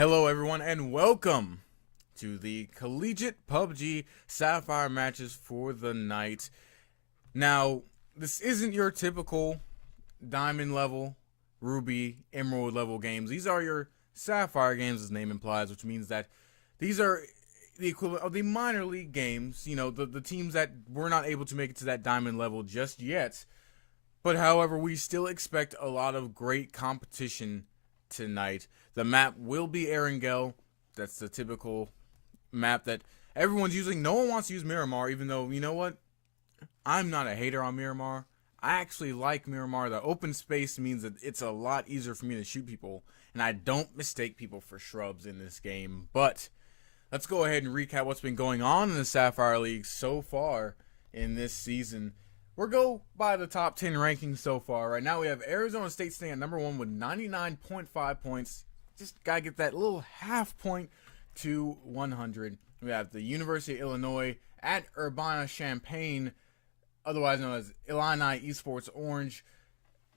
Hello everyone and welcome to the Collegiate PUBG Sapphire matches for the night. Now, this isn't your typical Diamond level, Ruby, Emerald level games. These are your Sapphire games, as the name implies, which means that these are the equivalent of the minor league games. You know, the teams that were not able to make it to that Diamond level just yet. But however, we still expect a lot of great competition tonight. The map will be Erangel. That's the typical map that everyone's using. No one wants to use Miramar, even though, you know what? I'm not a hater on Miramar. I actually like Miramar. The open space means that it's a lot easier for me to shoot people, and I don't mistake people for shrubs in this game. But let's go ahead and recap what's been going on in the Sapphire League so far in this season. We'll go by the top 10 rankings so far. Right now we have Arizona State staying at number 1 with 99.5 points. Just gotta get that little half point to 100. We have the University of Illinois at Urbana-Champaign, otherwise known as Illini Esports Orange,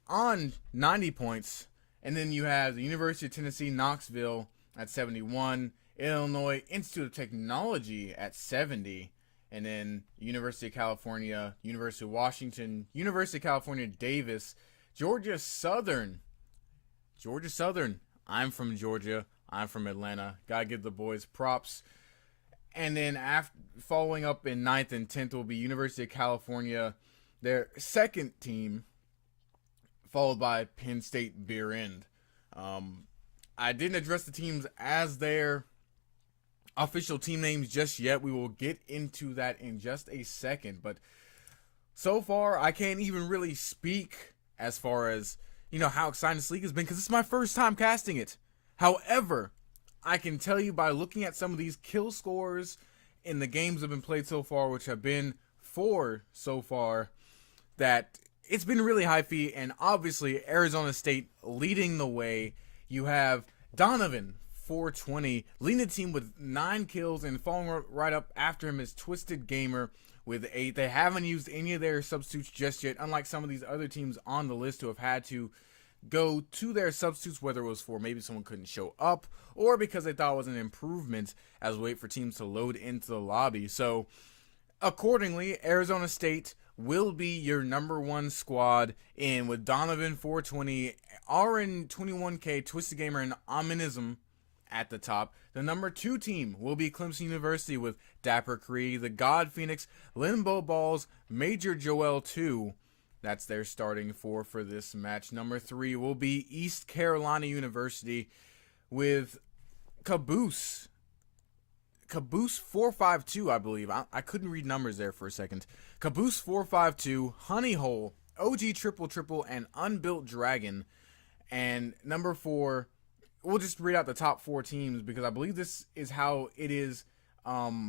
on 90 points. And then you have the University of Tennessee Knoxville at 71, Illinois Institute of Technology at 70, and then University of California, University of Washington, University of California Davis, Georgia Southern. I'm from Georgia. I'm from Atlanta. Gotta give the boys props. And then following up in 9th and 10th will be University of California, their second team, followed by Penn State Beer End. I didn't address the teams as their official team names just yet. We will get into that in just a second. But so far, I can't even really speak as far as, you know, how exciting this league has been, because it's my first time casting it. However, I can tell you by looking at some of these kill scores in the games that have been played so far, which have been 4 so far, that it's been really hypey, and obviously Arizona State leading the way. You have Donovan, 420, leading the team with 9 kills, and following right up after him is Twisted Gamer with 8. They haven't used any of their substitutes just yet, unlike some of these other teams on the list who have had to go to their substitutes, whether it was for maybe someone couldn't show up or because they thought it was an improvement as we wait for teams to load into the lobby. So accordingly, Arizona State will be your number 1 squad in with Donovan 420, RN 21K, Twisted Gamer, and Ominism at the top. The number 2 team will be Clemson University with Dapper Cree, the God Phoenix, Limbo Balls, Major Joel 2. That's their starting 4 for this match. Number 3 will be East Carolina University with Caboose 452, I believe. I couldn't read numbers there for a second. Caboose 452, Honey Hole, OG Triple Triple, and Unbuilt Dragon. And number 4, we'll just read out the top 4 teams because I believe this is how it is, how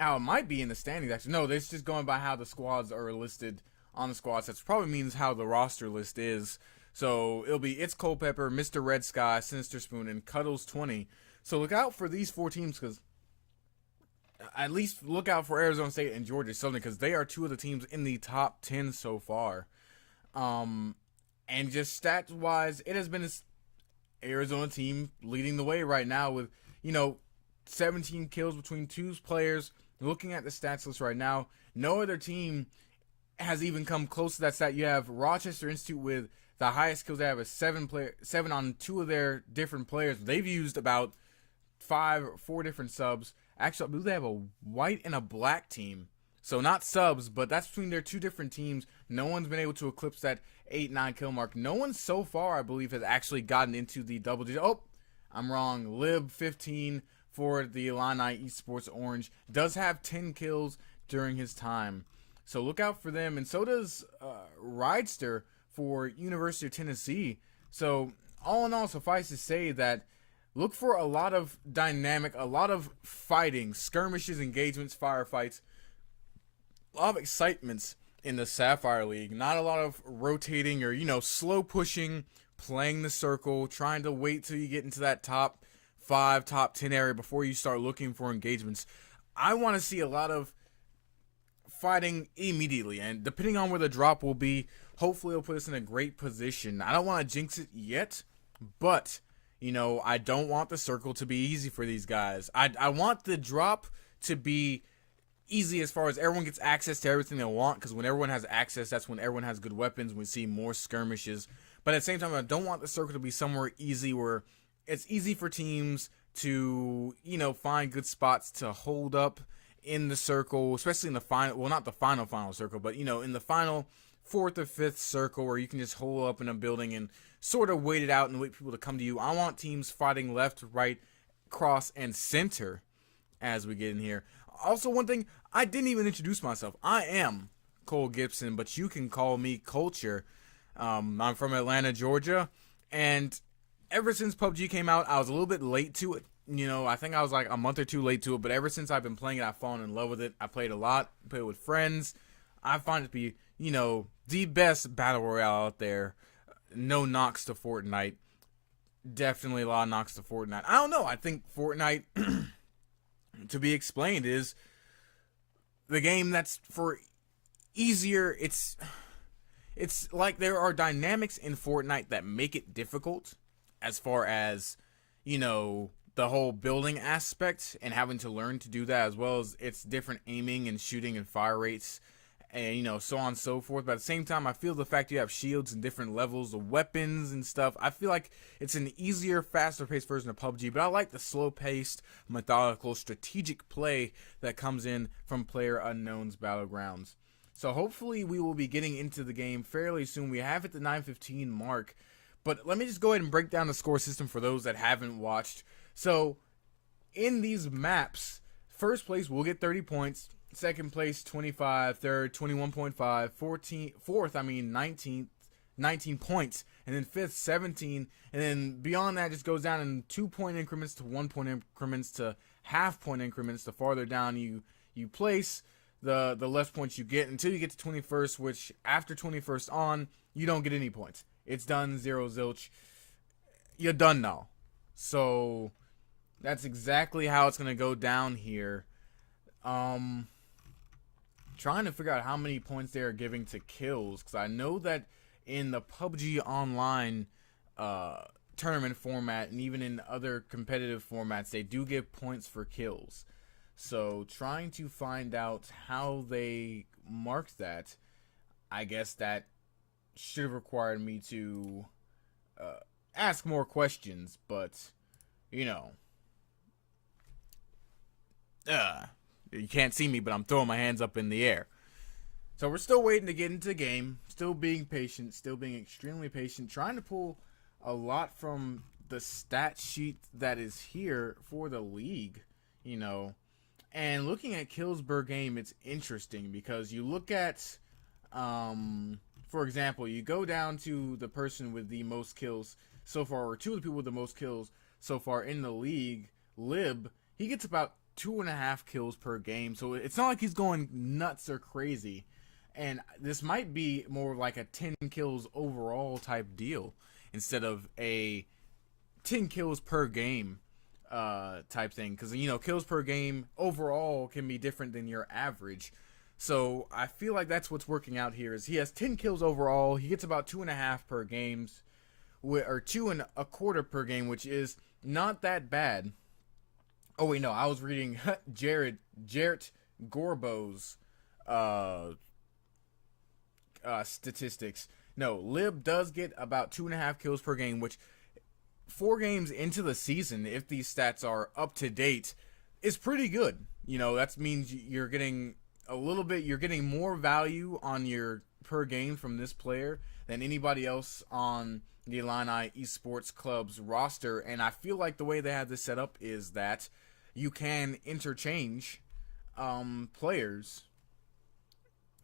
it might be in the standings, actually. No, this is just going by how the squads are listed on the squad sets. Probably means how the roster list is. So it'll be It's Culpepper, Mr. Red Sky, Sinister Spoon, and Cuddles 20. So look out for these 4 teams, because at least look out for Arizona State and Georgia Southern, because they are 2 of the teams in the top 10 so far. And just stats wise, it has been an Arizona team leading the way right now with, you know, 17 kills between 2 players. Looking at the stats list right now, no other team has even come close to that stat. You have Rochester Institute with the highest kills. They have a 7 on 2 of their different players. They've used about 4 different subs. Actually, I believe they have a white and a black team. So not subs, but that's between their 2 different teams. No one's been able to eclipse that 8-9 kill mark. No one so far, I believe, has actually gotten into the double digit. Oh, I'm wrong. Lib 15 for the Illini Esports Orange does have 10 kills during his time. So look out for them. And so does Ridester for University of Tennessee. So all in all, suffice to say that look for a lot of dynamic, a lot of fighting, skirmishes, engagements, firefights, a lot of excitements in the Sapphire League. Not a lot of rotating or, you know, slow pushing, playing the circle, trying to wait till you get into that top 5, top 10 area before you start looking for engagements. I want to see a lot of fighting immediately, and depending on where the drop will be, hopefully it'll put us in a great position. I don't want to jinx it yet, but I don't want the circle to be easy for these guys. I want the drop to be easy as far as everyone gets access to everything they want, because when everyone has access, that's when everyone has good weapons. We see more skirmishes. But at the same time, I don't want the circle to be somewhere easy where it's easy for teams to, find good spots to hold up in the circle, especially in the final, well, not the final circle, but, in the final fourth or fifth circle where you can just hold up in a building and sort of wait it out and wait for people to come to you. I want teams fighting left, right, cross, and center as we get in here. Also, one thing, I didn't even introduce myself. I am Cole Gibson, but you can call me Culture. I'm from Atlanta, Georgia, and ever since PUBG came out, I was a little bit late to it. I think I was like a month or two late to it, but ever since I've been playing it, I've fallen in love with it. I played a lot, played with friends. I find it to be, the best battle royale out there. No knocks to Fortnite. Definitely a lot of knocks to Fortnite. I don't know. I think Fortnite, to be explained, is the game that's for easier. It's like there are dynamics in Fortnite that make it difficult as far as, the whole building aspect and having to learn to do that, as well as it's different aiming and shooting and fire rates and, so on and so forth. But at the same time, I feel the fact you have shields and different levels of weapons and stuff, I feel like it's an easier, faster paced version of PUBG, but I like the slow paced, methodical, strategic play that comes in from PlayerUnknown's Battlegrounds. So hopefully we will be getting into the game fairly soon. We have hit the 9:15 mark, but let me just go ahead and break down the score system for those that haven't watched. So in these maps, first place will get 30 points, second place 25, third 21.5, fourth 19 points, and then fifth 17, and then beyond that just goes down in 2-point increments to 1-point increments to half-point increments. The farther down you place, the less points you get until you get to 21st, which after 21st on, you don't get any points. It's done, zero zilch. You're done now. So that's exactly how it's going to go down here. Trying to figure out how many points they are giving to kills, because I know that in the PUBG Online tournament format and even in other competitive formats, they do give points for kills. So trying to find out how they marked that, I guess that should have required me to ask more questions, but you can't see me, but I'm throwing my hands up in the air. So we're still waiting to get into the game, still being patient, still being extremely patient, trying to pull a lot from the stat sheet that is here for the league, and looking at kills per game, it's interesting because you look at, for example, you go down to the person with the most kills so far, or two of the people with the most kills so far in the league, Lib, he gets about 2.5 kills per game, so it's not like he's going nuts or crazy, and this might be more like a 10 kills overall type deal instead of a 10 kills per game type thing, because kills per game overall can be different than your average. So I feel like that's what's working out here. Is he has 10 kills overall, he gets about 2.5 per games, or 2.25 per game, which is not that bad. Oh wait, no, I was reading Jarrett Gorbo's statistics. No, Lib does get about 2.5 kills per game, which 4 games into the season, if these stats are up to date, is pretty good. That means you're getting you're getting more value on your per game from this player than anybody else on the Illini Esports Club's roster. And I feel like the way they have this set up is that you can interchange players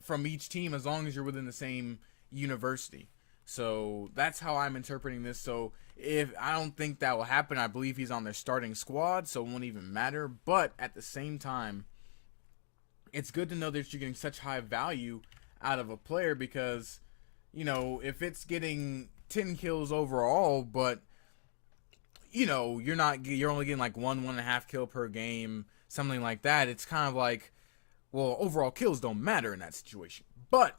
from each team as long as you're within the same university. So that's how I'm interpreting this. So if I don't think that will happen, I believe he's on their starting squad, so it won't even matter. But at the same time, it's good to know that you're getting such high value out of a player, because if it's getting 10 kills overall, but you're only getting like 1.5 kill per game, something like that, it's kind of like, well, overall kills don't matter in that situation. But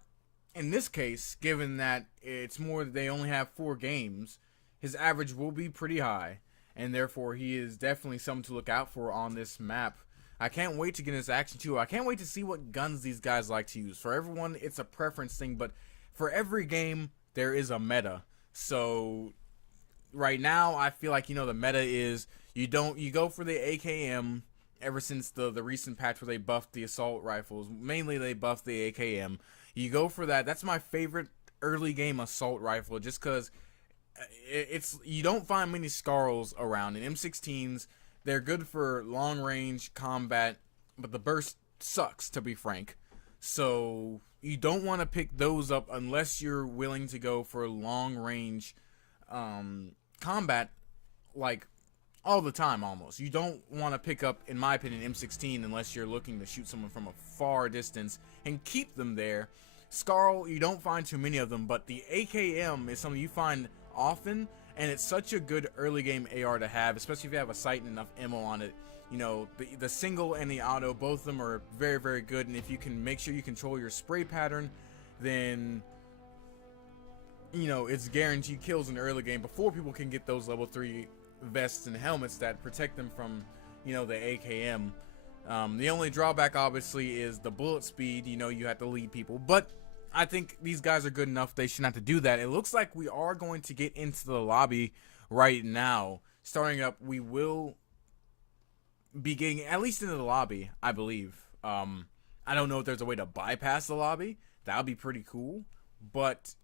in this case, given that it's more that they only have 4 games, his average will be pretty high. and therefore he is definitely something to look out for on this map. I can't wait to get into action too. I can't wait to see what guns these guys like to use. For everyone, it's a preference thing, but for every game, there is a meta. So right now, I feel like, the meta is you go for the AKM. Ever since the recent patch where they buffed the assault rifles, mainly they buffed the AKM. You go for that. That's my favorite early game assault rifle, just because you don't find many Scarls around. In M16s, they're good for long range combat, but the burst sucks, to be frank. So you don't want to pick those up unless you're willing to go for long range combat, like all the time almost. You don't want to pick up, in my opinion, M16 unless you're looking to shoot someone from a far distance and keep them there. Scarl, you don't find too many of them, but the AKM is something you find often, and it's such a good early game AR to have, especially if you have a sight and enough ammo on it. The single and the auto, both of them are very, very good, and if you can make sure you control your spray pattern, then it's guaranteed kills in the early game before people can get those level 3 vests and helmets that protect them from the AKM. The only drawback obviously is the bullet speed. You have to lead people, but I think these guys are good enough, they shouldn't have to do that. It looks like we are going to get into the lobby right now. Starting up, we will be getting at least into the lobby, I believe. I don't know if there's a way to bypass the lobby. That would be pretty cool, but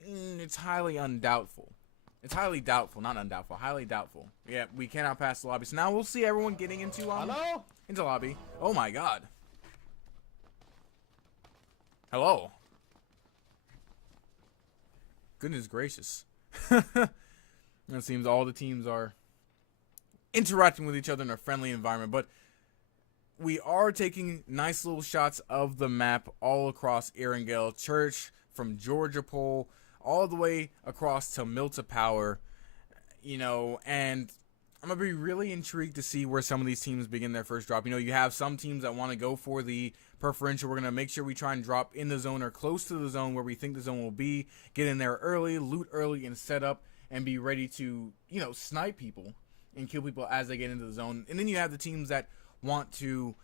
it's highly undoubtful. It's highly doubtful, not undoubtful, highly doubtful. Yeah, we cannot pass the lobby. So now we'll see everyone getting into into lobby. Oh my god. Hello. Goodness gracious. It seems all the teams are interacting with each other in a friendly environment, but we are taking nice little shots of the map all across Erangel Church, from Georgia Pole all the way across to Milta Power, and I'm going to be really intrigued to see where some of these teams begin their first drop. You have some teams that want to go for the preferential. We're going to make sure we try and drop in the zone or close to the zone where we think the zone will be, get in there early, loot early, and set up and be ready to, snipe people and kill people as they get into the zone. And then you have the teams that want to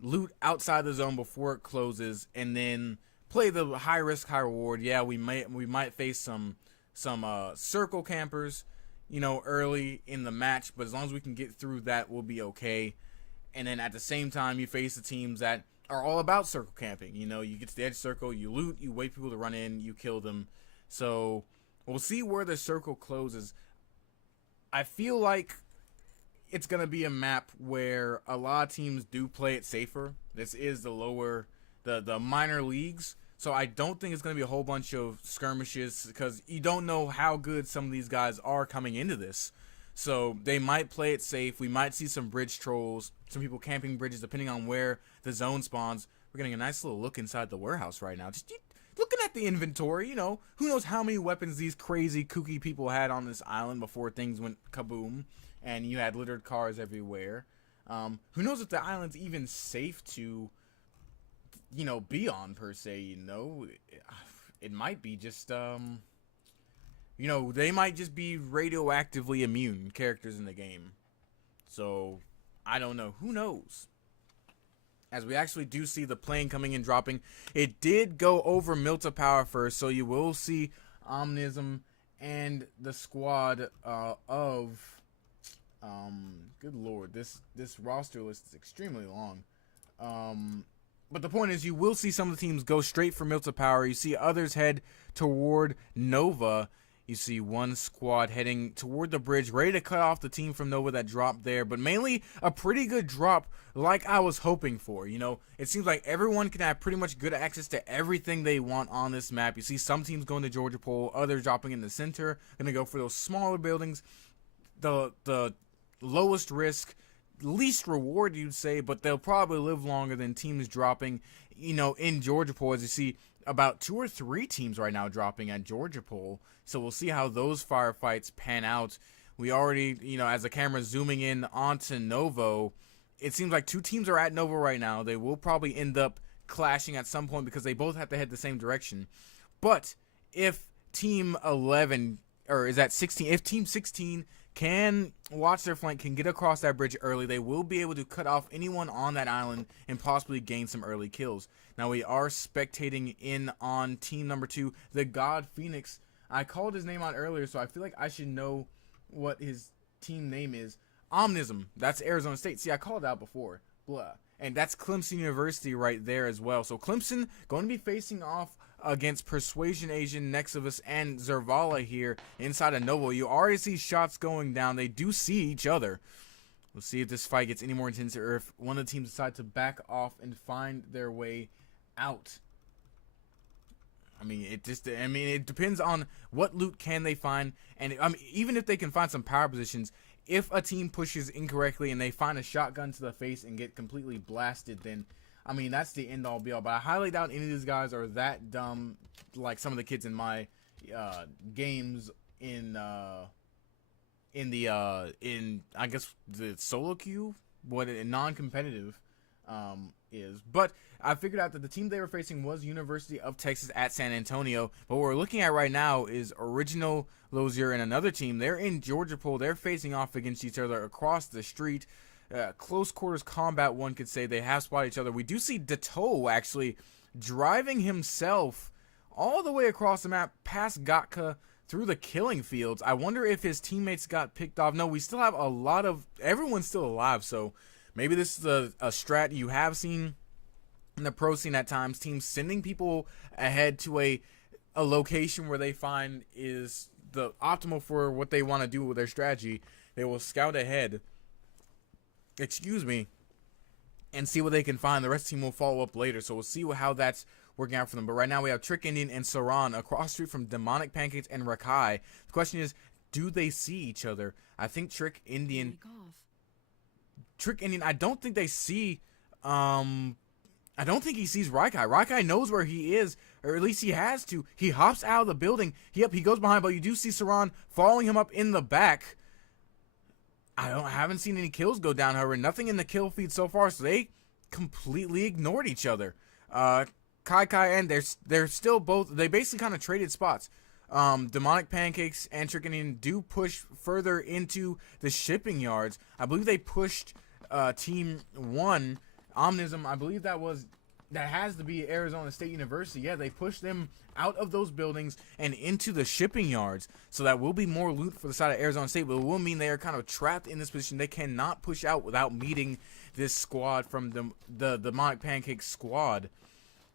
loot outside the zone before it closes and then play the high risk, high reward. Yeah, we might face some circle campers, early in the match, but as long as we can get through that, we'll be okay. And then at the same time, you face the teams that are all about circle camping. You get to the edge circle, you loot, you wait for people to run in, you kill them. So we'll see where the circle closes. I feel like it's gonna be a map where a lot of teams do play it safer. This is the minor leagues. So I don't think it's going to be a whole bunch of skirmishes because you don't know how good some of these guys are coming into this. So they might play it safe. We might see some bridge trolls, some people camping bridges depending on where the zone spawns. We're getting a nice little look inside the warehouse right now. Just looking at the inventory, who knows how many weapons these crazy kooky people had on this island before things went kaboom and you had littered cars everywhere. Who knows if the island's even safe to be on per se. It might be just they might just be radioactively immune characters in the game. So I don't know, who knows. As we actually do see the plane coming and dropping, it did go over Milta Power first, so you will see Omnism and the squad of good lord, this roster list is extremely long. But the point is, you will see some of the teams go straight for Milta Power. You see others head toward Nova. You see one squad heading toward the bridge, ready to cut off the team from Nova that dropped there. But mainly a pretty good drop like I was hoping for. It seems like everyone can have pretty much good access to everything they want on this map. You see some teams going to Georgia Pole, others dropping in the center. Going to go for those smaller buildings. The lowest risk, least reward, you'd say, but they'll probably live longer than teams dropping, in Georgia Pole. As you see, about 2 or 3 teams right now dropping at Georgia Pole. So we'll see how those firefights pan out. We already, as the camera's zooming in onto Novo, it seems like 2 teams are at Novo right now. They will probably end up clashing at some point because they both have to head the same direction. But if Team 11 or is at 16. If Team 16 can watch their flank, can get across that bridge early, they will be able to cut off anyone on that island and possibly gain some early kills. Now we are spectating in on team number 2, the God Phoenix. I called his name out earlier, so I feel like I should know what his team name is. Omnism. That's Arizona State. See, I called it out before. Blah. And that's Clemson University right there as well. So Clemson going to be facing off against Persuasion Asian, Nexus, and Zervala here inside of Novo. You already see shots going down. They do see each other. We'll see if this fight gets any more intense or if one of the teams decide to back off and find their way out. I mean, it depends on what loot can they find. And even if they can find some power positions, if a team pushes incorrectly and they find a shotgun to the face and get completely blasted, then, I mean, that's the end all be all. But I highly doubt any of these guys are that dumb like some of the kids in my games in I guess the solo queue, what a non-competitive is. But I figured out that the team they were facing was University of Texas at San Antonio. But what we're looking at right now is Original Lozier and another team. They're in Georgia Pole. They're facing off against each other across the street. Close quarters combat, one could say. They have spotted each other. We do see Dato actually driving himself all the way across the map past Gatka through the killing fields. I wonder if his teammates got picked off. No, we still have a lot of... Everyone's still alive, so maybe this is a strat you have seen in the pro scene at times. Teams sending people ahead to a location where they find is the optimal for what they want to do with their strategy. They will scout ahead, and see what they can find. The rest of the team will follow up later, so we'll see how that's working out for them. But right now we have Trick Indian and Saran across the street from Demonic Pancakes and Rakai. The question is, do they see each other? I think Trick Indian, I don't think they see, I don't think he sees Rakai. Rakai knows where he is, or at least he has to. He hops out of the building. He goes behind, but you do see Saran following him up in the back. I haven't seen any kills go down, however. Nothing in the kill feed so far, so they completely ignored each other. Kai and they're still both, they basically kind of traded spots. Demonic Pancakes and Trick Indian do push further into the shipping yards. I believe they pushed Team 1, Omnism, I believe that has to be Arizona State University. Yeah, they pushed them out of those buildings and into the shipping yards. So that will be more loot for the side of Arizona State, but it will mean they are kind of trapped in this position. They cannot push out without meeting this squad from the Demonic Pancake squad.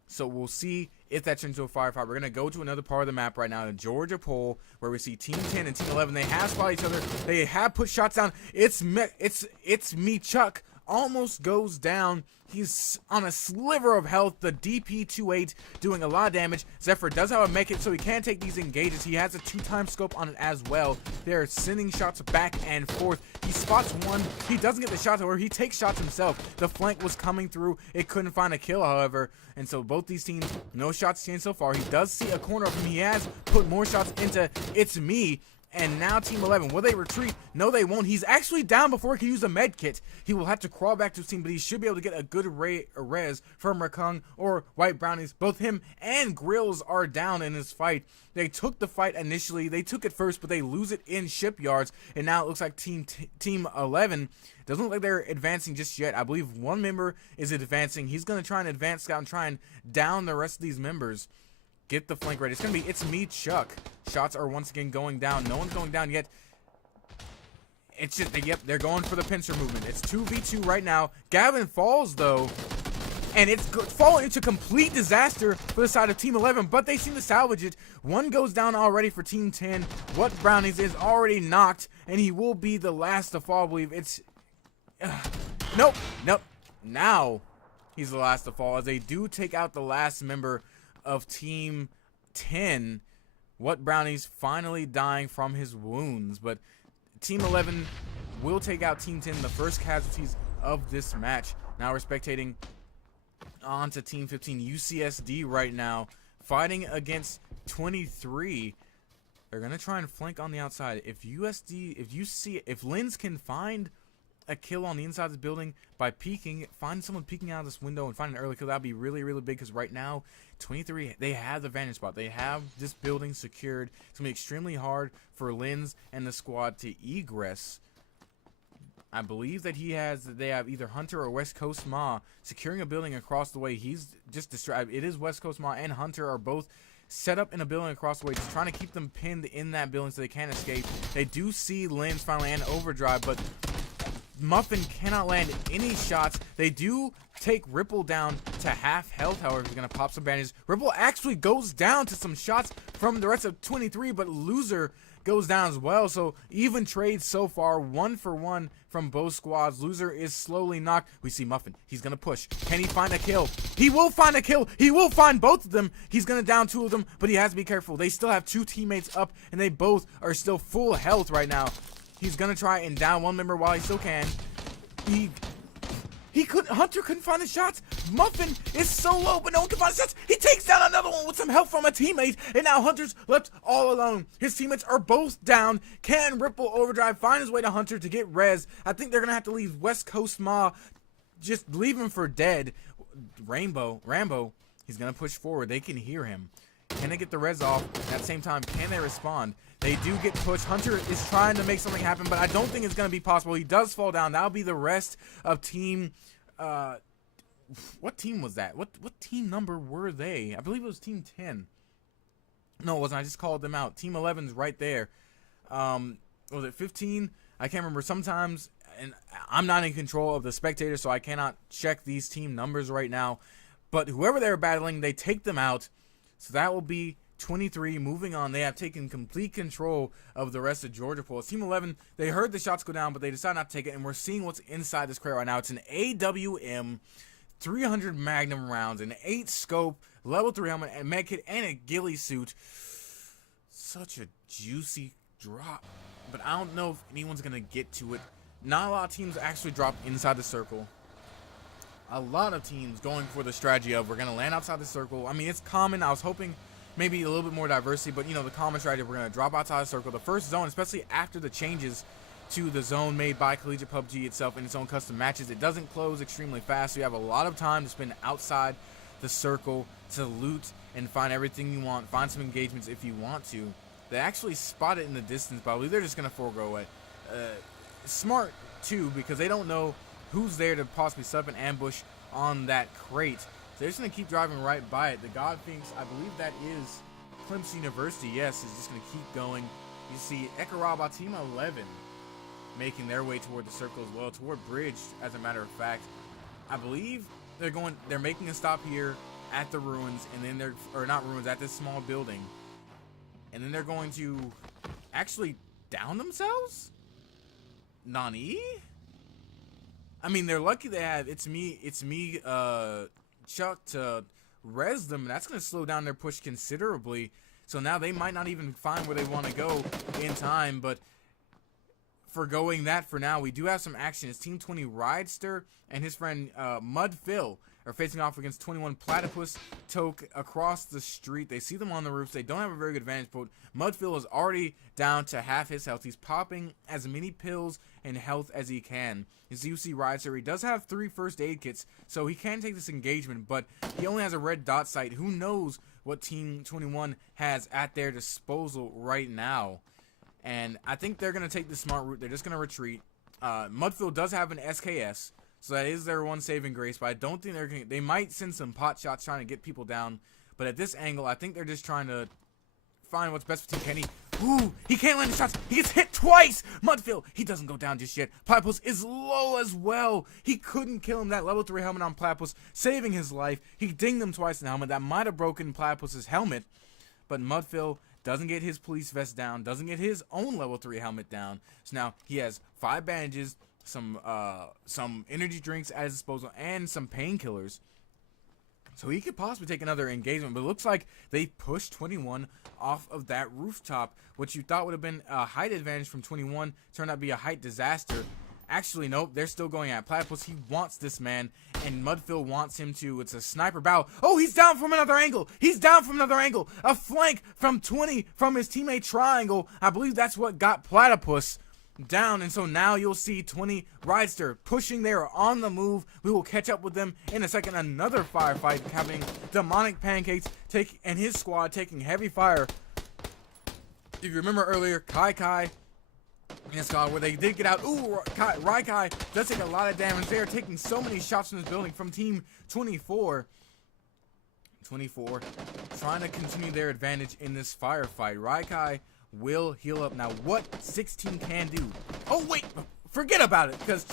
So we'll see if that turns into a firefight. We're going to go to another part of the map right now, the Georgia Pole, where we see Team 10 and Team 11. They have spotted each other. They have put shots down. It's me, Chuck. Almost goes down. He's on a sliver of health. The DP28 doing a lot of damage. Zephyr does have a mech it, so he can take these engages. He has a 2-time scope on it as well. They're sending shots back and forth. He spots one. He doesn't get the shots, however, he takes shots himself. The flank was coming through. It couldn't find a kill, however. And so both these teams, no shots changed so far. He does see a corner of him. He has put more shots into It's Me. And now Team 11, will they retreat? No, they won't. He's actually down before he can use a med kit. He will have to crawl back to his team, but he should be able to get a good res from Rakung or White Brownies. Both him and Grills are down in this fight. They took the fight initially. They took it first, but they lose it in shipyards. And now it looks like Team 11 doesn't look like they're advancing just yet. I believe one member is advancing. He's going to try and advance scout and try and down the rest of these members. Get the flank ready. It's going to be It's Me, Chuck. Shots are once again going down. No one's going down yet. It's just, yep, they're going for the pincer movement. It's 2v2 right now. Gavin falls, though. And it's fallen into complete disaster for the side of Team 11, but they seem to salvage it. One goes down already for Team 10. What Brownies is already knocked, and he will be the last to fall, I believe. It's... Nope. Now he's the last to fall, as they do take out the last member of Team 10. What Brownies finally dying from his wounds, but Team 11 will take out Team 10, the first casualties of this match. Now we're spectating on to Team 15, UCSD right now, fighting against 23. They're gonna try and flank on the outside. If Lens can find a kill on the inside of this building by peeking, find someone peeking out of this window and find an early kill, that would be really, really big, because right now, 23, they have the vantage spot. They have this building secured. It's going to be extremely hard for Linz and the squad to egress. I believe that they have either Hunter or West Coast Ma securing a building across the way. He's just described. It is West Coast Ma and Hunter are both set up in a building across the way, just trying to keep them pinned in that building so they can't escape. They do see Linz finally and overdrive, but Muffin cannot land any shots. They do take Ripple down to half health, however. He's going to pop some bandages. Ripple actually goes down to some shots from the rest of 23, but Loser goes down as well. So even trades so far, 1 for 1 from both squads. Loser is slowly knocked. We see Muffin. He's going to push. Can he find a kill? He will find a kill. He will find both of them. He's going to down 2 of them, but he has to be careful. They still have 2 teammates up, and they both are still full health right now. He's going to try and down 1 member while he still can. Hunter couldn't find the shots. Muffin is so low, but no one can find the shots. He takes down another one with some help from a teammate, and now Hunter's left all alone. His teammates are both down. Can Ripple overdrive find his way to Hunter to get res? I think they're going to have to leave West Coast Ma, just leave him for dead. Rambo, he's going to push forward. They can hear him. Can they get the res off? At the same time, can they respond? They do get pushed. Hunter is trying to make something happen, but I don't think it's going to be possible. He does fall down. That'll be the rest of team... what team was that? What team number were they? I believe it was team 10. No, it wasn't. I just called them out. Team 11's right there. Was it 15? I can't remember. Sometimes, and I'm not in control of the spectator, so I cannot check these team numbers right now. But whoever they're battling, they take them out. So that will be 23. Moving on, they have taken complete control of the rest of Georgia Pool. Team 11, they heard the shots go down, but they decided not to take it, and we're seeing what's inside this crate right now. It's an AWM, 300 Magnum rounds, an 8 scope, level 3 helmet, and medkit, and a ghillie suit. Such a juicy drop, but I don't know if anyone's going to get to it. Not a lot of teams actually drop inside the circle. A lot of teams going for the strategy of we're going to land outside the circle. I mean, it's common. I was hoping maybe a little bit more diversity, but, you know, the common strategy, we're going to drop outside the circle. The first zone, especially after the changes to the zone made by Collegiate PUBG itself in its own custom matches, it doesn't close extremely fast, so you have a lot of time to spend outside the circle to loot and find everything you want, find some engagements if you want to. They actually spot it in the distance, but I believe they're just going to forego it. Smart, too, because they don't know who's there to possibly set up an ambush on that crate. So they're just going to keep driving right by it. The Godfinks, I believe that is Clemson University, yes, is just going to keep going. You see Ekaraba, Team 11, making their way toward the circle as well, toward Bridge, as a matter of fact. I believe they're making a stop here at the ruins, and then at this small building. And then they're going to actually down themselves? Nani? I mean, they're lucky they have it's me, Chuck to res them. That's going to slow down their push considerably. So now they might not even find where they want to go in time, but forgoing that for now, we do have some action. It's Team 20 Ridester and his friend Mud Phil are facing off against 21 Platypus Toke across the street. They see them on the roofs. They don't have a very good vantage point. Mud Phil is already down to half his health. He's popping as many pills and health as he can. As you see Ridester, he does have 3 first aid kits, so he can take this engagement, but he only has a red dot sight. Who knows what Team 21 has at their disposal right now? And I think they're going to take the smart route. They're just going to retreat. Mudfield does have an SKS, so that is their one saving grace, but I don't think they might send some pot shots trying to get people down. But at this angle, I think they're just trying to find what's best for Team Kenny. Ooh, he can't land the shots. He gets hit twice. Mudfield, he doesn't go down just yet. Platypus is low as well. He couldn't kill him. That level 3 helmet on Platypus, saving his life. He dinged him twice in the helmet. That might have broken Platypus's helmet, but Mudfield doesn't get his police vest down, doesn't get his own level 3 helmet down. So now he has 5 bandages, some energy drinks at his disposal, and some painkillers. So he could possibly take another engagement, but it looks like they pushed 21 off of that rooftop. What you thought would have been a height advantage from 21 turned out to be a height disaster. Actually, nope, they're still going at Platypus. He wants this man, and Mudfield wants him to. It's a sniper battle. Oh, he's down from another angle. He's down from another angle. A flank from 20 from his teammate Triangle. I believe that's what got Platypus. down, and so now you'll see 20 Ridester pushing there on the move. We will catch up with them in a second. Another firefight happening. Demonic Pancakes and his squad taking heavy fire. If you remember earlier, Kai and his squad, where they did get out. Ooh, Raikai does take a lot of damage. They are taking so many shots from this building from Team 24. 24 trying to continue their advantage in this firefight. Raikai will heal up. Now, what 16 can do? Oh, wait. Forget about it, because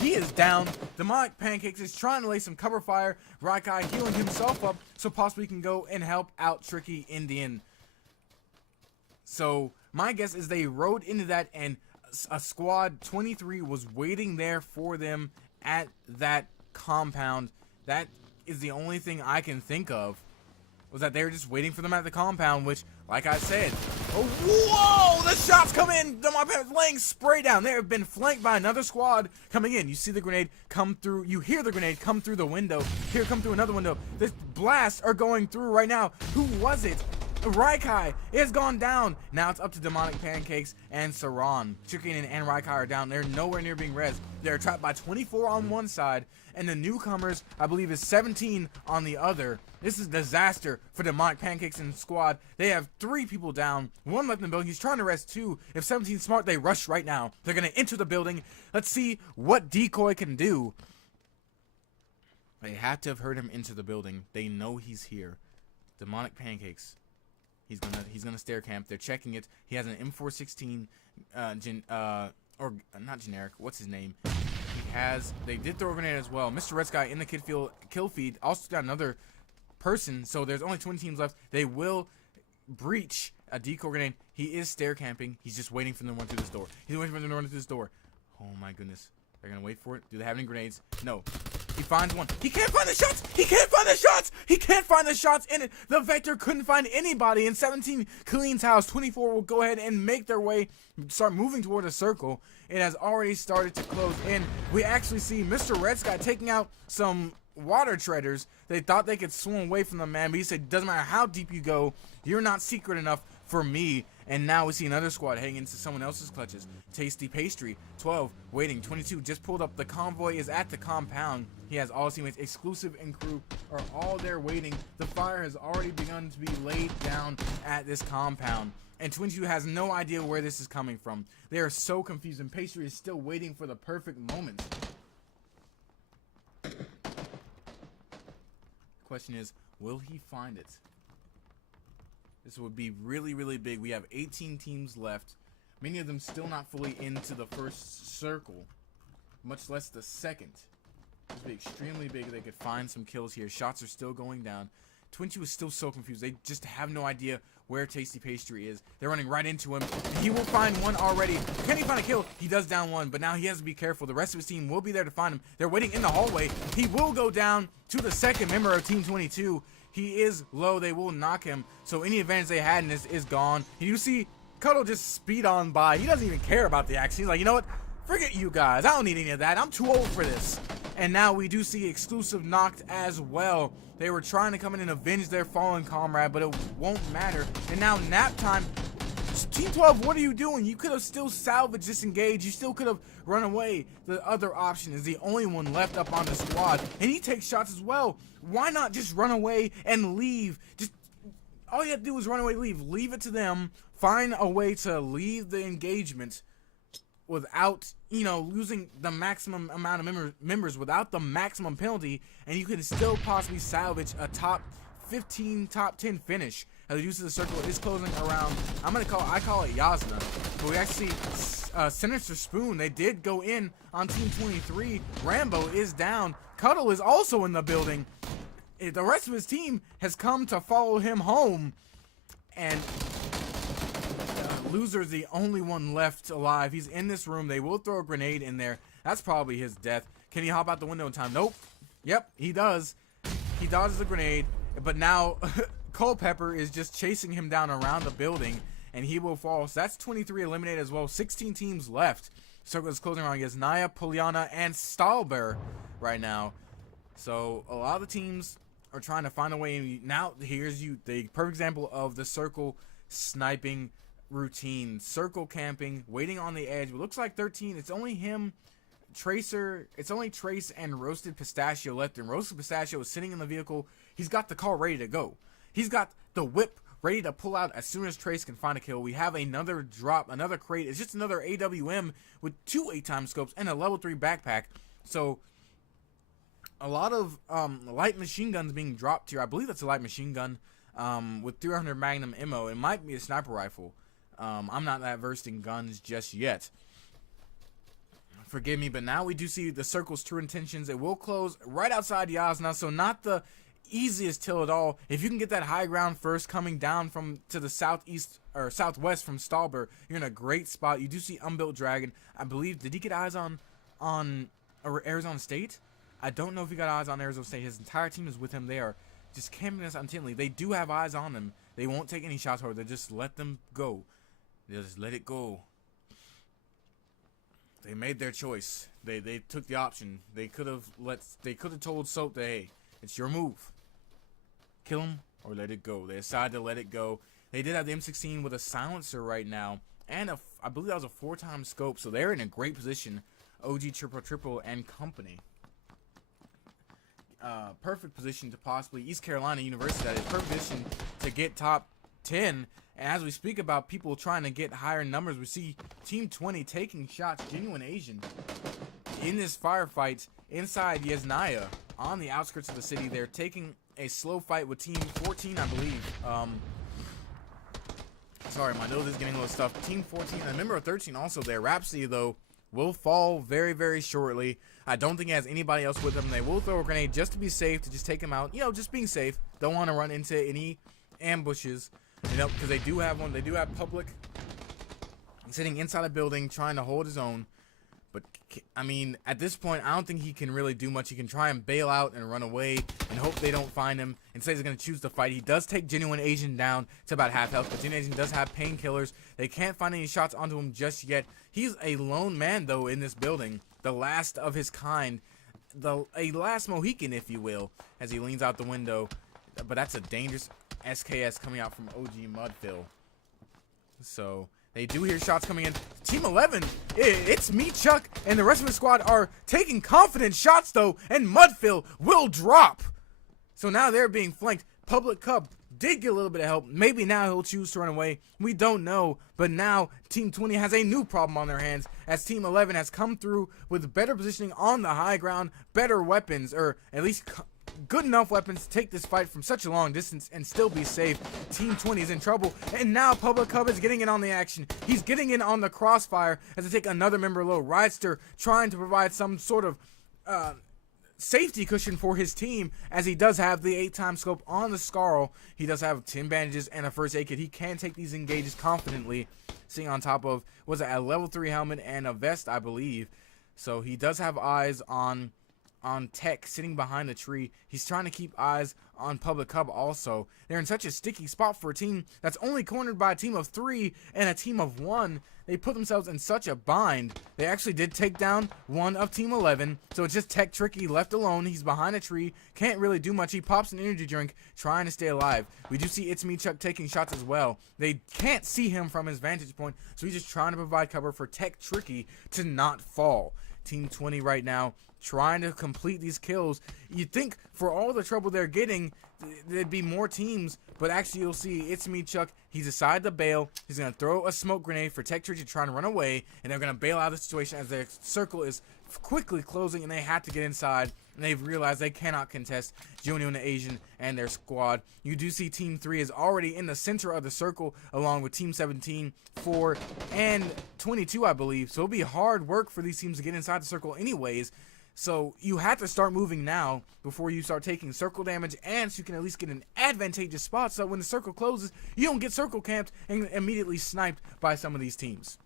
he is down. Demonic Pancakes is trying to lay some cover fire. Raikai healing himself up so possibly he can go and help out Tricky Indian. So, my guess is they rode into that, and a squad 23 was waiting there for them at that compound. That is the only thing I can think of, was that they were just waiting for them at the compound, which, like I said, oh, whoa, the shots come in. My parents laying spray down. They have been flanked by another squad coming in. You see the grenade come through. You hear the grenade come through the window. Here, come through another window. The blasts are going through right now. Who was it? Raikai is gone down. Now it's up to Demonic Pancakes and Saran. Chicken and Raikai are down. They're nowhere near being res. They're trapped by 24 on one side, and the newcomers, I believe, is 17 on the other. This is disaster for Demonic Pancakes and squad. They have 3 people down. 1 left in the building. He's trying to res 2. If 17's smart, they rush right now. They're going to enter the building. Let's see what Decoy can do. They have to have heard him enter the building. They know he's here. Demonic Pancakes. He's gonna stair camp. They're checking it. He has an M416, or not generic. What's his name? They did throw a grenade as well. Mr. Red Sky in the kill feed also got another person. So there's only 20 teams left. They will breach a decoy grenade. He is stair camping. He's just waiting for them to run through this door. He's waiting for them to run through this door. Oh my goodness. They're gonna wait for it. Do they have any grenades? No. He finds one. He can't find the shots. He can't find the shots. He can't find the shots in it. The Vector couldn't find anybody. And 17 cleans house. 24 will go ahead and make their way, start moving toward a circle. It has already started to close in. We actually see Mr. Red Sky taking out some water treaders. They thought they could swim away from the man, but he said, doesn't matter how deep you go, you're not secret enough for me. And now we see another squad heading into someone else's clutches. Tasty Pastry, 12, waiting. 22 just pulled up. The convoy is at the compound. He has all his teammates. Exclusive and crew are all there waiting. The fire has already begun to be laid down at this compound. And 22 has no idea where this is coming from. They are so confused, and Pastry is still waiting for the perfect moment. The question is, will he find it? This would be really, really big. We have 18 teams left. Many of them still not fully into the first circle, much less the second. This would be extremely big if they could find some kills here. Shots are still going down. 22 is still so confused. They just have no idea where Tasty Pastry is. They're running right into him. He will find one already. Can he find a kill? He does down one, but now he has to be careful. The rest of his team will be there to find him. They're waiting in the hallway. He will go down to the second member of Team 22. He is low. They will knock him. So any advantage they had in this is gone. And you see Cuddle just speed on by. He doesn't even care about the action. He's like, you know what? Forget you guys. I don't need any of that. I'm too old for this. And now we do see Exclusive knocked as well. They were trying to come in and avenge their fallen comrade, but it won't matter. And now nap time. Team 12, what are you doing? You could have still salvaged, disengaged. You still could have run away. The other option is the only one left up on the squad, and he takes shots as well. Why not just run away and leave? Just all you have to do is run away, leave it to them. Find a way to leave the engagement without, losing the maximum amount of members, without the maximum penalty, and you can still possibly salvage a top 15, top 10 finish. As the use of the circle is closing around, I call it Yasna. But we actually see Sinister Spoon. They did go in on Team 23. Rambo is down. Cuddle is also in the building. The rest of his team has come to follow him home. And Loser is the only one left alive. He's in this room. They will throw a grenade in there. That's probably his death. Can he hop out the window in time? Nope. Yep, he does. He dodges the grenade. But now Culpepper is just chasing him down around the building, and he will fall. So that's 23 eliminated as well. 16 teams left. Circle is closing around against Naya, Poliana, and Stahlber right now. So a lot of the teams are trying to find a way. Now here's the perfect example of the circle sniping routine, circle camping, waiting on the edge. It looks like 13. It's only him, Tracer. It's only Trace and Roasted Pistachio left. And Roasted Pistachio is sitting in the vehicle. He's got the car ready to go. He's got the whip ready to pull out as soon as Trace can find a kill. We have another drop, another crate. It's just another AWM with 2 8-time scopes and a level 3 backpack. So a lot of light machine guns being dropped here. I believe that's a light machine gun with 300 Magnum ammo. It might be a sniper rifle. I'm not that versed in guns just yet. Forgive me, but now we do see the circle's true intentions. It will close right outside Yasna, so not the easiest kill at all. If you can get that high ground first, coming down to the southeast or southwest from Stauber, you're in a great spot. You do see Unbuilt Dragon. I believe, did he get eyes on Arizona State? I don't know if he got eyes on Arizona State. His entire team is with him. They are just camping us intently. They do have eyes on them. They won't take any shots, however. They just let them go. They'll just let it go. They made their choice. They took the option. They could have told Soap that, hey, it's your move. Kill him or let it go. They decided to let it go. They did have the M16 with a silencer right now, and I believe that was a 4-time scope. So they're in a great position. OG Triple and company. Perfect position to possibly East Carolina University. That is perfect position to get top 10. And as we speak about people trying to get higher numbers, we see Team 20 taking shots. Genuine Asian in this firefight inside Yasnaya on the outskirts of the city. They're taking a slow fight with Team 14, I believe. Sorry, my nose is getting a little stuffed. Team 14 and a member of 13 also there. Rhapsody, though, will fall very, very shortly. I don't think he has anybody else with him. They will throw a grenade just to be safe, to just take him out. You know, just being safe. Don't want to run into any ambushes. You know, because they do have one. They do have Public sitting inside a building trying to hold his own. But, I mean, at this point, I don't think he can really do much. He can try and bail out and run away and hope they don't find him. Instead, he's going to choose to fight. He does take Genuine Asian down to about half health, but Genuine Asian does have painkillers. They can't find any shots onto him just yet. He's a lone man, though, in this building. The last of his kind. A last Mohican, if you will, as he leans out the window. But that's a dangerous SKS coming out from OG Mudfill. So they do hear shots coming in. Team 11, it's me, Chuck, and the rest of the squad are taking confident shots, though, and Mudfill will drop. So now they're being flanked. Public Cub did get a little bit of help. Maybe now he'll choose to run away. We don't know. But now Team 20 has a new problem on their hands, as Team 11 has come through with better positioning on the high ground, better weapons, or at least good enough weapons to take this fight from such a long distance and still be safe. Team 20 is in trouble, and now Public Cub is getting in on the action. He's getting in on the crossfire as they take another member low. Ridester trying to provide some sort of safety cushion for his team, as he does have the 8-time scope on the Scarl. He does have 10 bandages and a first aid kit. He can take these engages confidently, sitting on top of, was it a level 3 helmet and a vest, I believe. So he does have eyes on Tech sitting behind the tree. He's trying to keep eyes on Public Cub also. They're in such a sticky spot for a team that's only cornered by a team of 3 and a team of 1. They put themselves in such a bind. They actually did take down one of Team 11, so it's just Tech Tricky left alone. He's behind a tree, can't really do much. He pops an energy drink, trying to stay alive. We do see It's Me Chuck taking shots as well. They can't see him from his vantage point, so he's just trying to provide cover for Tech Tricky to not fall. Team 20 right now trying to complete these kills. You'd think for all the trouble they're getting, there'd be more teams, but actually you'll see It's Me Chuck. He's decided to bail. He's going to throw a smoke grenade for Tech Tricky to try and run away, and they're going to bail out of the situation as their circle is quickly closing, and they have to get inside, and they've realized they cannot contest Genuine Asian and their squad. You do see Team 3 is already in the center of the circle, along with Team 17, 4, and 22, I believe. So it'll be hard work for these teams to get inside the circle anyways. So you have to start moving now before you start taking circle damage, and so you can at least get an advantageous spot so when the circle closes, you don't get circle camped and immediately sniped by some of these teams.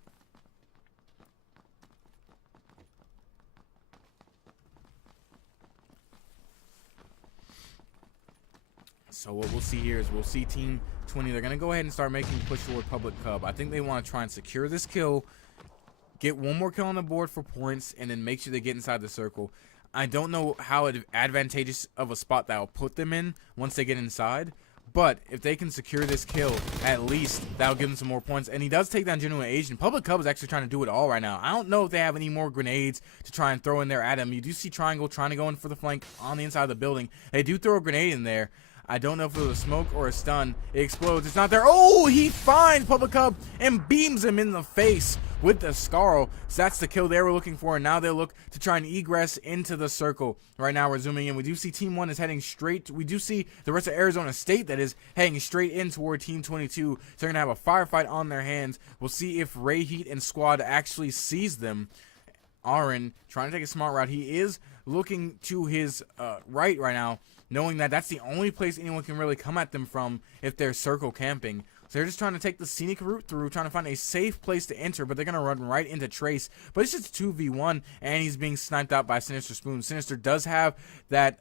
So what we'll see here is we'll see Team 20. They're going to go ahead and start making push toward Public Cub. I think they want to try and secure this kill, get one more kill on the board for points, and then make sure they get inside the circle. I don't know how advantageous of a spot that will put them in once they get inside, But if they can secure this kill, at least that'll give them some more points. And he does take down Genuine Asian. Public Cub is actually trying to do it all right now. I don't know if they have any more grenades to try and throw in there at him. You do see Triangle trying to go in for the flank on the inside of the building. They do throw a grenade in there. I don't know if it was a smoke or a stun. It explodes. It's not there. Oh, he finds Public Cub and beams him in the face with the Scarl. So that's the kill they were looking for. And now they look to try and egress into the circle. Right now we're zooming in. We do see Team 1 is heading straight. We do see the rest of Arizona State that is heading straight in toward Team 22. So they're going to have a firefight on their hands. We'll see if Ray Heat and Squad actually sees them. Aaron trying to take a smart route. He is looking to his right now, knowing that that's the only place anyone can really come at them from if they're circle camping. So they're just trying to take the scenic route through, trying to find a safe place to enter, but they're going to run right into Trace. But it's just 2v1, and he's being sniped out by Sinister Spoon. Sinister does have that,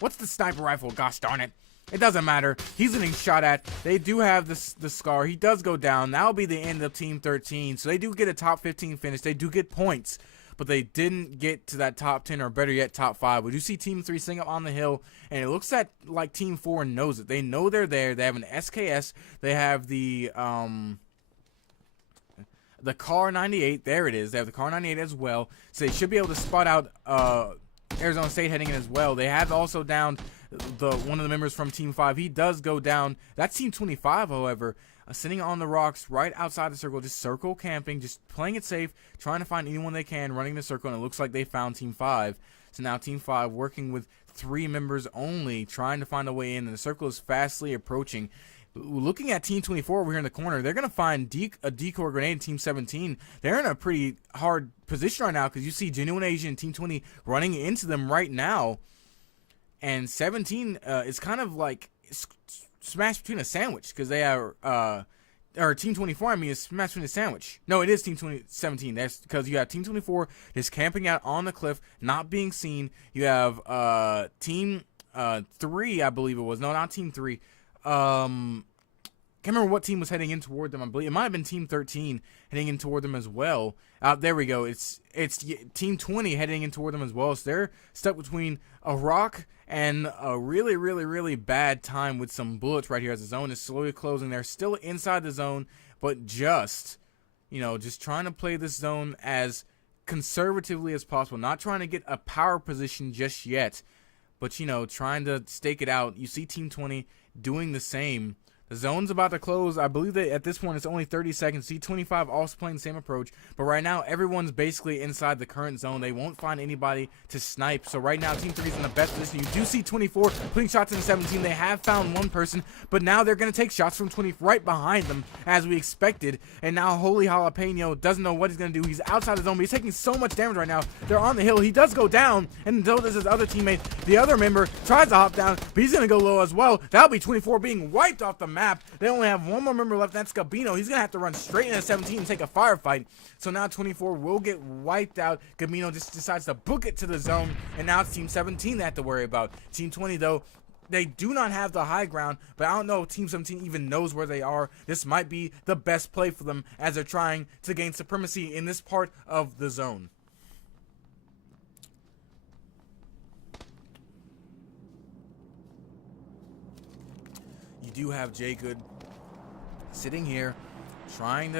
what's the sniper rifle? Gosh darn it. It doesn't matter. He's getting shot at. They do have the Scar. He does go down. That'll be the end of Team 13. So they do get a top 15 finish. They do get points, but they didn't get to that top 10, or better yet, top 5. We do see Team 3 sitting up on the hill, and it looks like Team 4 knows it. They know they're there. They have an SKS. They have the Car 98. There it is. They have the Car 98 as well. So they should be able to spot out Arizona State heading in as well. They have also downed one of the members from Team 5. He does go down. That's Team 25, however. Sitting on the rocks right outside the circle, just circle camping, just playing it safe, trying to find anyone they can, running the circle, and it looks like they found Team 5. So now Team 5 working with 3 members only, trying to find a way in, and the circle is fastly approaching. Looking at Team 24 over here in the corner, they're going to find a decoy grenade in Team 17. They're in a pretty hard position right now because you see Genuine Asian and Team 20 running into them right now. And 17 is kind of like smashed between a sandwich because they are, or Team 24, I mean, is smashed between a sandwich. No, it is Team 17. That's because you have Team 24 is camping out on the cliff, not being seen. You have Team 3, I believe it was. No, not Team 3. Can't remember what team was heading in toward them. I believe it might have been Team 13 heading in toward them as well. There we go. It's Team 20 heading in toward them as well. So they're stuck between a rock and a really, really, really bad time with some bullets right here as the zone is slowly closing. They're still inside the zone, but just trying to play this zone as conservatively as possible. Not trying to get a power position just yet, but, trying to stake it out. You see Team 20 doing the same. The zone's about to close. I believe that at this point it's only 30 seconds. C25 also playing the same approach. But right now, everyone's basically inside the current zone. They won't find anybody to snipe. So right now, Team 3 is in the best position. You do see 24 putting shots in 17. They have found one person. But now they're going to take shots from 20 right behind them, as we expected. And now Holy Jalapeno doesn't know what he's going to do. He's outside the zone, but he's taking so much damage right now. They're on the hill. He does go down. And so does his other teammate. The other member tries to hop down, but he's going to go low as well. That'll be 24 being wiped off the map. They only have one more member left. That's Gabino. He's going to have to run straight into 17 and take a firefight. So now 24 will get wiped out. Gabino just decides to book it to the zone. And now it's Team 17 they have to worry about. Team 20, though, they do not have the high ground. But I don't know if Team 17 even knows where they are. This might be the best play for them as they're trying to gain supremacy in this part of the zone. You do have Jay Good sitting here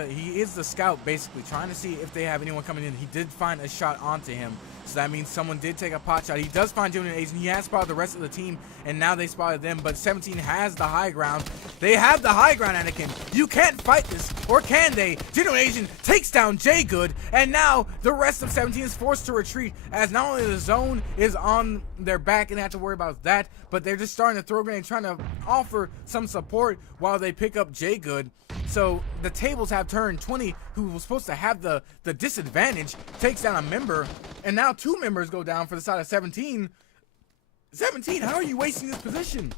he is the scout basically, trying to see if they have anyone coming in. He did find a shot onto him, so that means someone did take a pot shot. He does find Genuine Asian. He has spotted the rest of the team, and now they spotted them, but 17 has the high ground. They have the high ground, Anakin. You can't fight this, or can they? Genuine Asian takes down Jay Good, and now the rest of 17 is forced to retreat, as not only the zone is on their back and they have to worry about that, but they're just starting to throw grenades, trying to offer some support while they pick up Jay Good. So the tables have turned. 20, who was supposed to have the disadvantage, takes down a member, and now 2 members go down for the side of 17. 17, how are you wasting this position?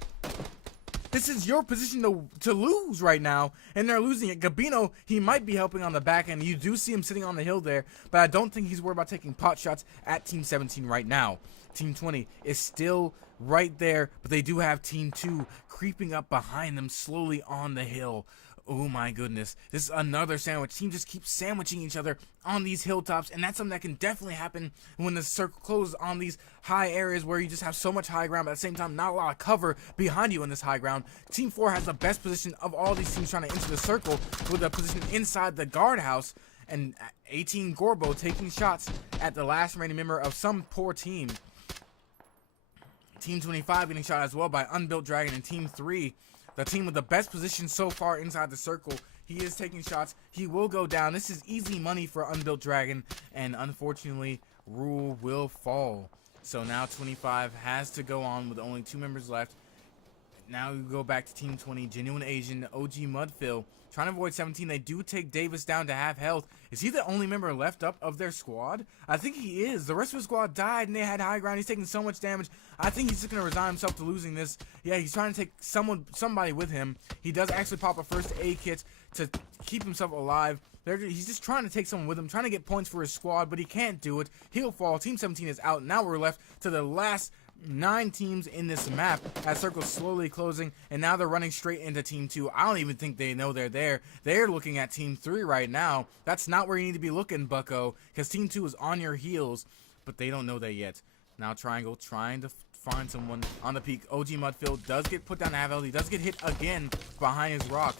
This is your position to lose right now, and they're losing it. Gabino, he might be helping on the back end. You do see him sitting on the hill there, but I don't think he's worried about taking pot shots at Team 17 right now. Team 20 is still right there, but they do have Team 2 creeping up behind them slowly on the hill. oh my goodness, this is another sandwich. Team just keeps sandwiching each other on these hilltops, and that's something that can definitely happen when the circle closes on these high areas where you just have so much high ground, but at the same time not a lot of cover behind you in this high ground. Team 4 has the best position of all these teams trying to enter the circle, with a position inside the guardhouse, and 18 Gorbo taking shots at the last remaining member of some poor team. Team 25 getting shot as well by Unbuilt Dragon, and Team 3, the team with the best position so far inside the circle. He is taking shots. He will go down. This is easy money for Unbuilt Dragon, and unfortunately, Rule will fall. So now 25 has to go on with only 2 members left. Now we go back to Team 20, Genuine Asian, OG Mudfill, trying to avoid 17. They do take Davis down to half health. Is he the only member left up of their squad? I think he is. The rest of the squad died and they had high ground. He's taking so much damage. I think he's just going to resign himself to losing this. Yeah, he's trying to take somebody with him. He does actually pop a first aid kit to keep himself alive. He's just trying to take someone with him, trying to get points for his squad, but he can't do it. He'll fall. Team 17 is out. Now we're left to the last 9 teams in this map as circle's slowly closing, and now they're running straight into Team 2. I don't even think they know they're there. They're looking at Team 3 right now. That's not where you need to be looking, bucko, because Team 2 is on your heels, but they don't know that yet. Now Triangle trying to find someone on the peak. OG Mudfield does get put down to half health. He does get hit again behind his rock.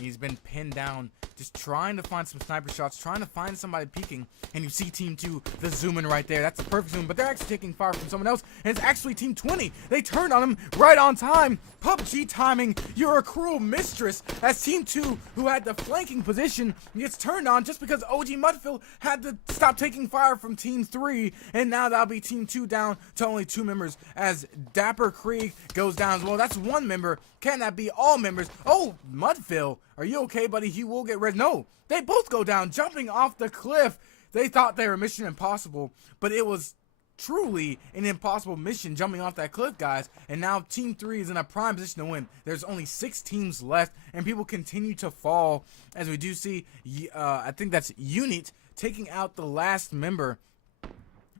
He's been pinned down, just trying to find some sniper shots, trying to find somebody peeking, and you see Team 2, the zoom in right there. That's the perfect zoom, but they're actually taking fire from someone else, and it's actually Team 20. They turned on him right on time. PUBG timing, you're a cruel mistress, as Team 2, who had the flanking position, gets turned on just because OG Mudfield had to stop taking fire from Team 3, and now that'll be Team 2 down to only 2 members, as Dapper Krieg goes down as well. That's 1 member. Can that be all members? Oh, Mudfield, are you okay, buddy? He will get red. No, they both go down, jumping off the cliff. They thought they were Mission Impossible, but it was truly an impossible mission jumping off that cliff, guys. And now Team 3 is in a prime position to win. There's only 6 teams left, and people continue to fall, as we do see, I think that's Unit taking out the last member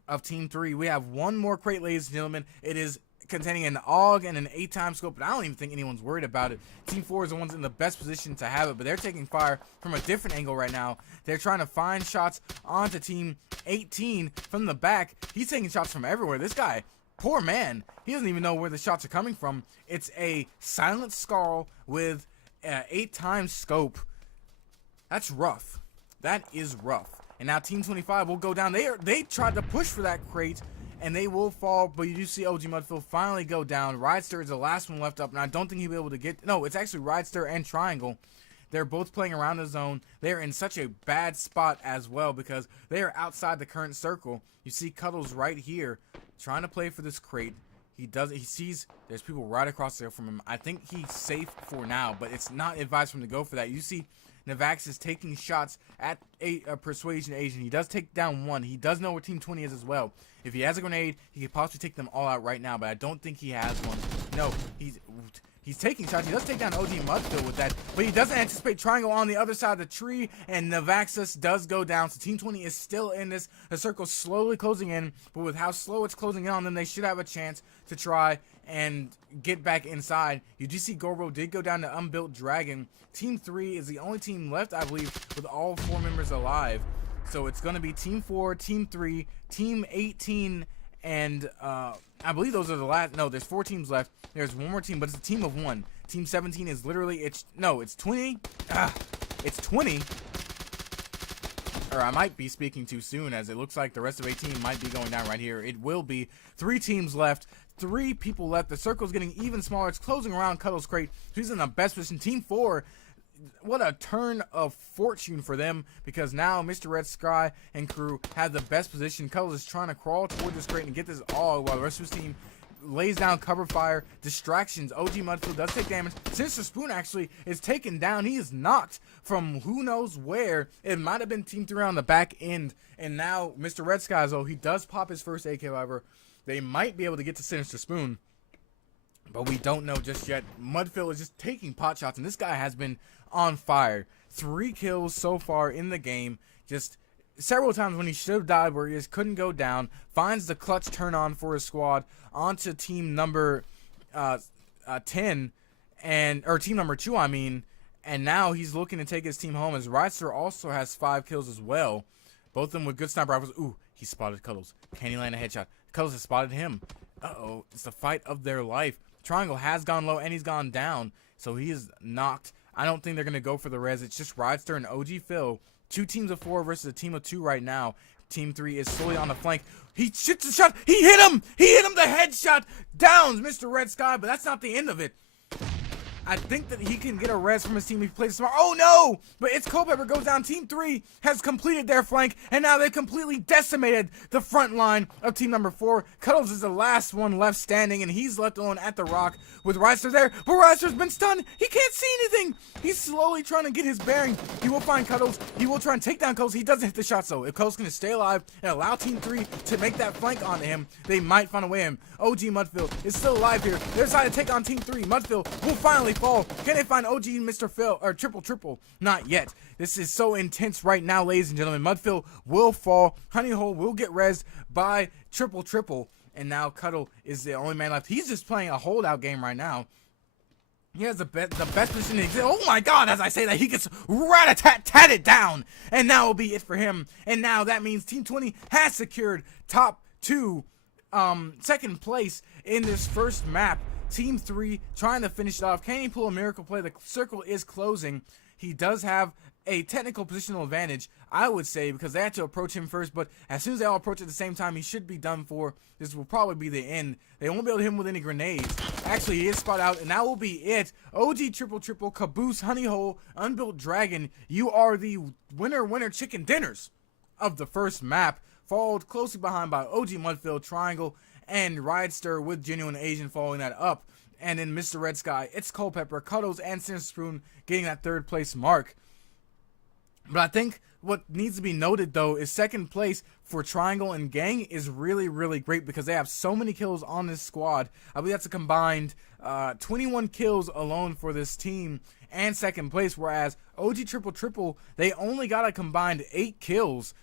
of Team 3. We have 1 more crate, ladies and gentlemen. It is containing an AUG and an 8-time scope, but I don't even think anyone's worried about it. Team 4 is the ones in the best position to have it, but they're taking fire from a different angle right now. They're trying to find shots onto Team 18 from the back. He's taking shots from everywhere. This guy, poor man, he doesn't even know where the shots are coming from. It's a silent skull with an 8-time scope. That's rough. That is rough. And now Team 25 will go down. They tried to push for that crate, and they will fall, but you do see OG Mudfield finally go down. Ridester is the last one left up, and I don't think he'll be able to get... No, it's actually Ridester and Triangle. They're both playing around the zone. They're in such a bad spot as well because they are outside the current circle. You see Cuddles right here trying to play for this crate. He sees there's people right across there from him. I think he's safe for now, but it's not advised for him to go for that. You see Navax is taking shots at a Persuasion Asian. He does take down 1. He does know where Team 20 is as well. If he has a grenade, he could possibly take them all out right now, but I don't think he has one. No, he's taking shots. He does take down OG Mudfield with that, but he doesn't anticipate Triangle on the other side of the tree, and Navaxus does go down. So Team 20 is still in this. The circle's slowly closing in, but with how slow it's closing in on them, they should have a chance to try and get back inside. You do see Gorbo did go down to Unbuilt Dragon. Team 3 is the only team left, I believe, with all 4 members alive. So it's going to be Team 4, Team 3, Team 18, and I believe those are the last. No, there's 4 teams left. There's 1 more team, but it's a team of 1. Team 17 is literally, it's 20. It's 20. Or I might be speaking too soon, as it looks like the rest of 18 might be going down right here. It will be 3 teams left. 3 people left. The circle's getting even smaller. It's closing around Cuddles' crate. He's in the best position. Team 4, what a turn of fortune for them, because now Mr. Red Sky and crew have the best position. Cuddles is trying to crawl toward this crate and get this all, while the rest of his team lays down cover fire, distractions. OG Mudfield does take damage. Sinister Spoon actually is taken down. He is knocked from who knows where. It might have been Team 3 on the back end. And now Mr. Red Sky, though, he does pop his first AK, however. They might be able to get to Sinister Spoon, but we don't know just yet. Mudfield is just taking pot shots, and this guy has been on fire. 3 kills so far in the game. Just several times when he should have died where he just couldn't go down. Finds the clutch turn on for his squad onto team number 10, or team number 2, I mean. And now he's looking to take his team home, as Ryster also has 5 kills as well. Both of them with good sniper rifles. Ooh, he spotted Cuddles. Can he land a headshot? Cuddles has spotted him. Uh-oh, it's the fight of their life. Triangle has gone low and he's gone down, so he is knocked. I don't think they're going to go for the res. It's just Ryster and OG Phil. 2 teams of 4 versus a team of 2 right now. Team 3 is solely on the flank. He shoots a shot. He hit him. He hit him. The headshot downs Mr. Red Sky, but that's not the end of it. I think that he can get a res from his team if he plays smart. Oh no! But it's Culpepper goes down. Team 3 has completed their flank, and now they completely decimated the front line of team number 4. Cuddles is the last one left standing, and he's left alone at the rock with Ryster there. But Ryster's been stunned. He can't see anything. He's slowly trying to get his bearing. He will find Cuddles. He will try and take down Cuddles. He doesn't hit the shot, so if Cuddles can stay alive and allow Team 3 to make that flank onto him, they might find a way in. OG Mudfield is still alive here. They're decided to take on Team 3. Mudfield will finally fall. Can they find OG Mr. Phil or triple? Not yet. This is so intense right now, ladies and gentlemen. Mudfield will fall. Honeyhole will get rezzed by triple. And now Cuddle is the only man left. He's just playing a holdout game right now. He has the best position to exist. Oh my god, as I say that, he gets rat-a-tat-tatted down. And now will be it for him. And now that means Team 20 has secured top 2, second place in this first map. Team 3 trying to finish it off. Can he pull a miracle play? The circle is closing. He does have a technical positional advantage, I would say, because they had to approach him first, but as soon as they all approach at the same time, he should be done for. This will probably be the end. They won't be able to hit him with any grenades. Actually, he is spot out, and that will be it. OG triple, Caboose, Honeyhole, Unbuilt Dragon, you are the winner chicken dinners of the first map, followed closely behind by OG Mudfield, Triangle, and Ryster with Genuine Asian following that up. And then Mr. Red Sky, it's Culpepper, Cuddles, and Sinister Spoon getting that 3rd place mark. But I think what needs to be noted, though, is 2nd place for Triangle and Gang is really, really great because they have so many kills on this squad. I believe that's a combined 21 kills alone for this team and 2nd place, whereas OG triple, they only got a combined 8 kills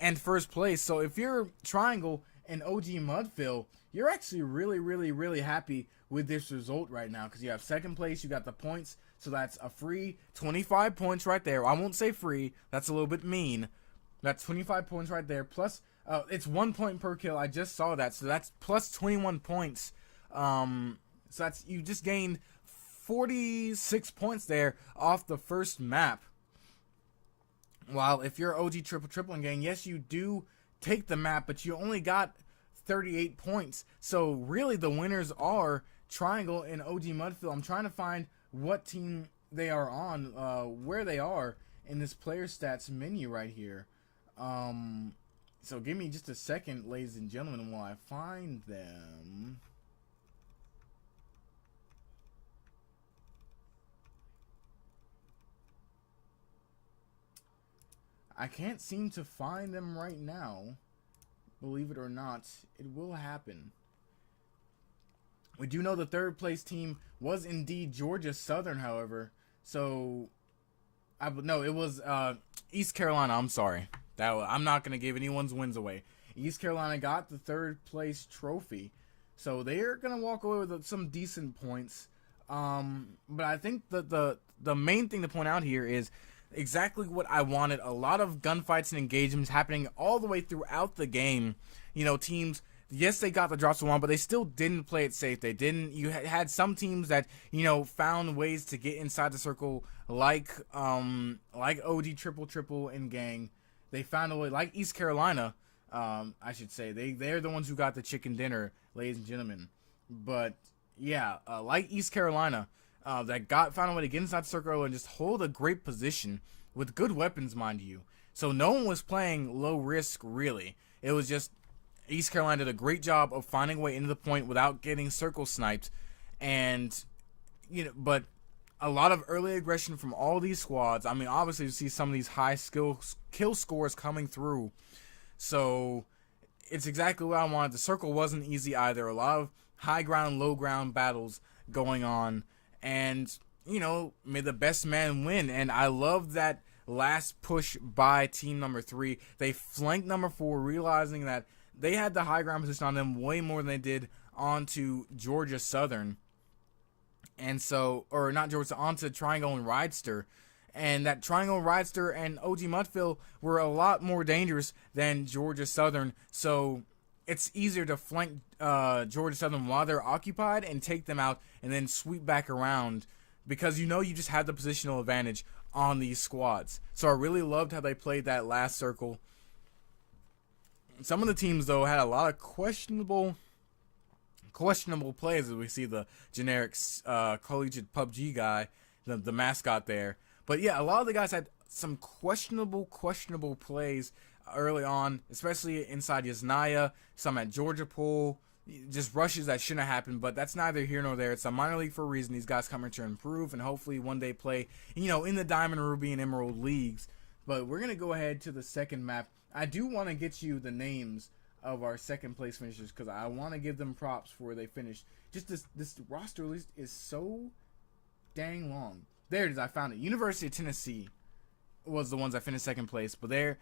and 1st place. So if you're Triangle and OG Mudfield, you're actually really, really, really happy with this result right now because you have 2nd place, you got the points, so that's a free 25 points right there. I won't say free, that's a little bit mean. That's 25 points right there, plus it's 1 point per kill. I just saw that, so that's plus 21 points. So that's, you just gained 46 points there off the first map. While if you're OG triple and Gang, yes, you do take the map, but you only got 38 points. So really the winners are Triangle and OG Mudfield. I'm trying to find what team they are on, where they are in this player stats menu right here. So give me just a second, ladies and gentlemen, while I find them. I can't seem to find them right now. Believe it or not, it will happen. We do know the 3rd place team was indeed Georgia Southern, however. So, no, it was East Carolina. I'm sorry. I'm not going to give anyone's wins away. East Carolina got the 3rd place trophy. So, they are going to walk away with some decent points. But I think the main thing to point out here is exactly what I wanted. A lot of gunfights and engagements happening all the way throughout the game. You know, teams, yes, they got the drops to 1, but they still didn't play it safe. They didn't. You had some teams that, you know, found ways to get inside the circle, like OG triple and Gang. They found a way, like East Carolina, I should say. They're the ones who got the chicken dinner, ladies and gentlemen. But yeah, like East Carolina, that found a way to get inside the circle and just hold a great position with good weapons, mind you. So no one was playing low risk, really. It was just East Carolina did a great job of finding a way into the point without getting circle sniped. And, you know, but a lot of early aggression from all these squads. I mean, obviously you see some of these high kill scores coming through. So it's exactly what I wanted. The circle wasn't easy either. A lot of high ground, low ground battles going on. And, you know, may the best man win. And I love that last push by team number 3. They flanked number 4, realizing that they had the high ground position on them way more than they did onto Georgia Southern. And so, or not Georgia, onto Triangle and Ridester. And that Triangle and Ridester and OG Mudville were a lot more dangerous than Georgia Southern. So it's easier to flank Georgia Southern while they're occupied and take them out and then sweep back around, because you know you just have the positional advantage on these squads. So I really loved how they played that last circle. Some of the teams, though, had a lot of questionable plays, as we see the generic collegiate PUBG guy, the mascot there. But yeah, a lot of the guys had some questionable plays early on, especially inside Yasnaya, some at Georgia Pool, just rushes that shouldn't have happened, but that's neither here nor there. It's a minor league for a reason. These guys coming to improve and hopefully one day play, in the Diamond, Ruby, and Emerald leagues. But we're going to go ahead to the second map. I do want to get you the names of our second place finishers because I want to give them props for where they finished. Just this roster list is so dang long. There it is. I found it. University of Tennessee was the ones that finished second place, but they're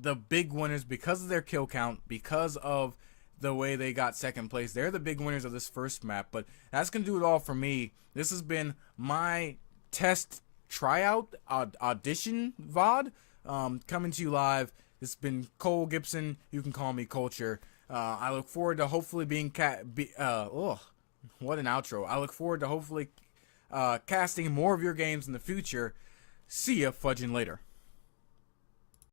the big winners because of their kill count, because of the way they got second place. They're the big winners of this first map, but that's going to do it all for me. This has been my test tryout audition VOD coming to you live. This has been Cole Gibson. You can call me Culture. I look forward to hopefully being what an outro. I look forward to hopefully casting more of your games in the future. See ya fudging later.